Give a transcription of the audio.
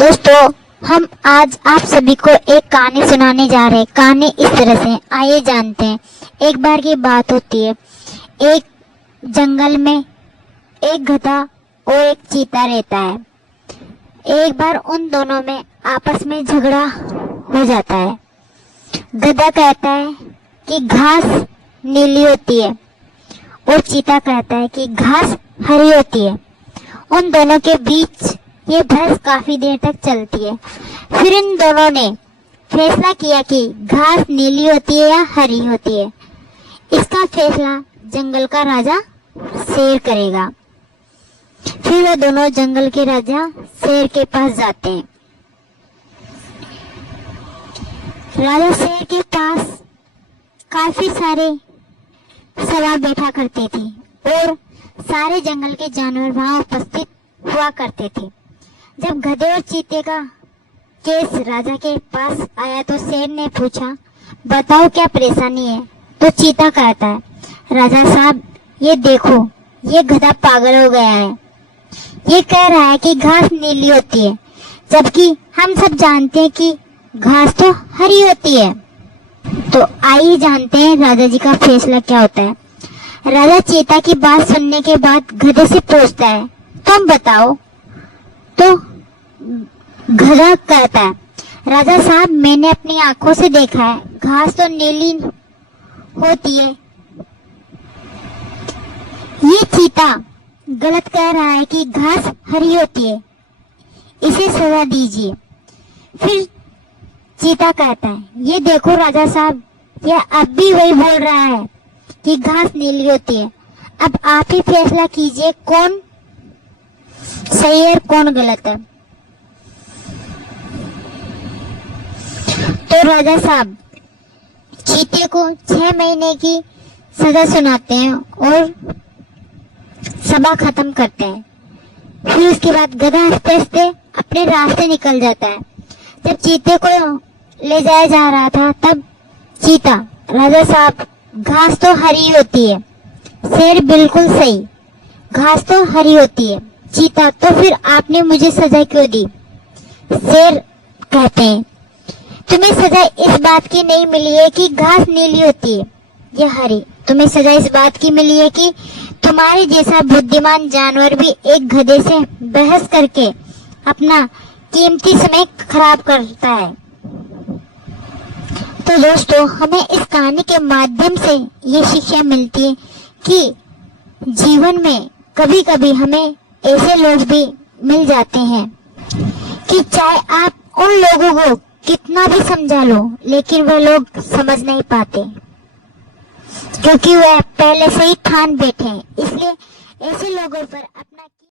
दोस्तों, हम आज आप सभी को एक कहानी सुनाने जा रहे हैं। कहानी इस तरह से, आइए जानते हैं। एक बार की बात होती है, एक जंगल में एक गधा और एक चीता रहता है। एक बार उन दोनों में आपस में झगड़ा हो जाता है। गधा कहता है कि घास नीली होती है और चीता कहता है कि घास हरी होती है। उन दोनों के बीच ये बहस काफी देर तक चलती है। फिर इन दोनों ने फैसला किया कि घास नीली होती है या हरी होती है। इसका फैसला जंगल का राजा शेर करेगा। फिर वो दोनों जंगल के राजा शेर के पास जाते हैं। राजा शेर के पास काफी सारे सवार बैठा करते थे और सारे जंगल के जानवर वहां उपस्थित हुआ करते थे। जब गधे और चीते का केस राजा के पास आया तो शेर ने पूछा, बताओ क्या परेशानी है? तो चीता कहता है, राजा साहब ये देखो, ये गधा पागल हो गया है। ये कह रहा है कि घास नीली होती है, जबकि हम सब जानते हैं कि घास तो हरी होती है। तो आइए जानते हैं राजा जी का फैसला क्या होता है। राजा चीता की बात सुनने के बाद गधे से पूछता है, तुम बताओ। तो गधा कहता है, राजा साहब मैंने अपनी आंखों से देखा है, घास तो नीली होती है। ये चीता गलत कह रहा है कि घास हरी होती है, इसे सजा दीजिए। फिर चीता कहता है, ये देखो राजा साहब, यह अब भी वही बोल रहा है कि घास नीली होती है। अब आप ही फैसला कीजिए कौन सही है और कौन गलत है। तो राजा साहब चीते को 6 महीने की सजा सुनाते हैं और सभा खत्म करते हैं। फिर उसके बाद गधा हंसते हंसते अपने रास्ते निकल जाता है। जब चीते को ले जाया जा रहा था तब चीता, राजा साहब घास तो हरी होती है। शेर बिल्कुल सही, घास तो हरी होती है। चीता, तो फिर आपने मुझे सजा क्यों दी? शेर कहते हैं, तुम्हें सजा इस बात की नहीं मिली है कि घास नीली होती है या हरी। तुम्हें सजा इस बात की मिली है कि तुम्हारे जैसा बुद्धिमान जानवर भी एक गधे से बहस करके अपना कीमती समय खराब करता है। तो दोस्तों, हमें इस कहानी के माध्यम से ये शिक्षा मिलती है कि जीवन में कभी कभी हमें ऐसे लोग भी मिल जाते हैं कि चाहे आप उन लोगों को कितना भी समझा लो, लेकिन वो लोग समझ नहीं पाते क्योंकि वह पहले से ही ठान बैठे हैं। इसलिए ऐसे लोगों पर अपना